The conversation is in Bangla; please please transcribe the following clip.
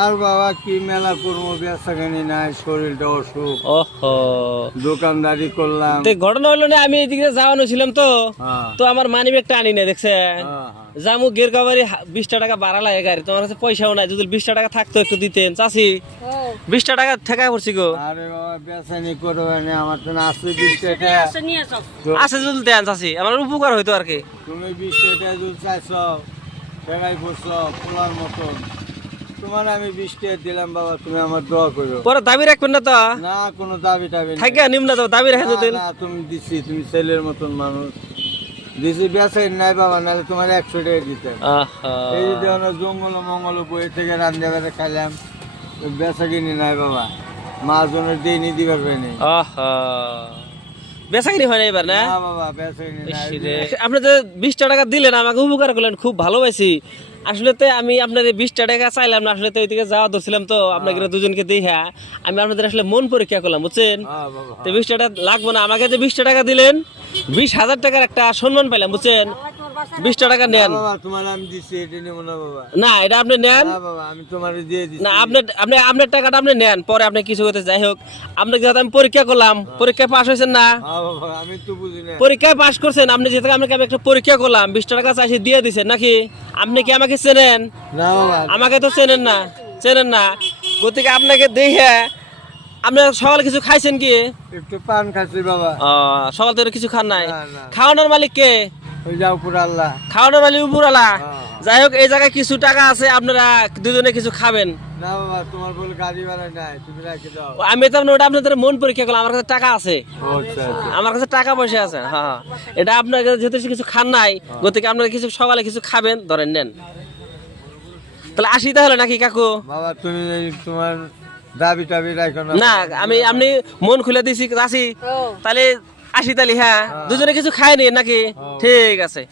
আর বাবা কি মেলা করব? বেচা কিনি নাই শরীরটা অসুখ। ওহো। দোকানদারি করলাম। তো ঘটনা হলো না আমি এদিকে যাওয়ানো ছিলাম তো। হ্যাঁ, তো আমার মানি ব্যাগটা আনি না দেখছেন হ্যাঁ, হ্যাঁ। জামু গের কাবারি বিশটা টাকা বাড়া লাগে গাড়ি তোমার কাছে পয়সাও নাই যদি বিশটা টাকা থাকতো একটু দিতেন। চাষি বিশটা টাকা ঠেকা পড়ছি গো। আরে বাবা বেচানি করবে না আমার তো না আছে বিশ টাকা। আছে যদি দেন চাষি আমার উপকার হইতো আর কি। তুমি বিশ টাকা যদি চাইছ টাকাই করছ পোলার মতন। তোমার আমি বিশ টাকা দিলাম বাবা তুমি আমার দোয়া করো। পরে দাবি রাখবেন না তো? না কোনো দাবি টাবি। থাকে নিম্ন তো দাবি রেখে না, না, তুমি দিছি তুমি ছেলের মতন মানুষ। দিছি বেচাই নাই বাবা নাহলে তোমার একশো টাকা দিতে এই যে জঙ্গল মঙ্গল বই থেকে রান্না বেড়ে খাইলাম। বেচা কিনি নাই বাবা। মা জনের দিয়ে নি কিনি হয় না এবার না? না বেচা কিনি নাই। ইসরে। আপনি যে বিশটা টাকা দিলেন আমাকে উপকার করলেন খুব ভালোবাসি। আসলে তো আমি আপনাদের বিশটা টাকা চাইলাম না আসলে তো ওইদিকে যাওয়া ধরছিলাম তো আপনাকে দুজনকে দেখা আমি আপনাদের আসলে মন পরীক্ষা করলাম বুঝছেন? হ্যাঁ তো বিশ টাকা লাগবে না আমাকে যে বিশটা টাকা দিলেন বিশ হাজার টাকার একটা সম্মান পাইলাম বুঝছেন? বিশটা টাকা নেন। তোমার আমি দিছি এটা নেব না বাবা। না এটা আপনি নেন। না আমি তোমার দিয়ে না আপনি আপনার টাকাটা আপনি নেন পরে আপনি কিছু করতে যাই হোক। আপনাকে আমি পরীক্ষা করলাম পরীক্ষায় পাশ হয়েছেন না? আমি তো বুঝি না। পরীক্ষায় পাশ করছেন আপনি যেহেতু আপনাকে আমি একটা পরীক্ষা করলাম টাকা চাইছে দিয়ে দিছেন নাকি? আপনি কি আমাকে চেনেন? না আমাকে তো চেনেন না চেনেন না। গতিকে আপনাকে দেখে আপনি সকালে কিছু খাইছেন কি? একটু পান খাচ্ছি বাবা। সকাল থেকে কিছু খান নাই। খাওয়ানোর মালিক কে? খাওয়ানোর মালিক উপরালা হ্যাঁ। যাই হোক এই জায়গায় কিছু টাকা আছে আপনারা দুজনে কিছু খাবেন। আমি তো আপনার ওটা আপনাদের মন পরীক্ষা করলাম আমার কাছে টাকা আছে। আচ্ছা আচ্ছা। আমার কাছে টাকা পয়সা আছে হ্যাঁ হ্যাঁ। এটা আপনার কাছে যেহেতু কিছু খান নাই গতিকে আপনারা কিছু সকালে কিছু খাবেন ধরেন নেন। তাহলে আসি তাহলে নাকি কাকু? বাবা তুমি তোমার দাবি টাবি রাখো না। না আমি আপনি মন খুলে দিছি আসি তাহলে আসি তাহলে হ্যাঁ। দুজনে কিছু খায়নি নাকি? ঠিক আছে।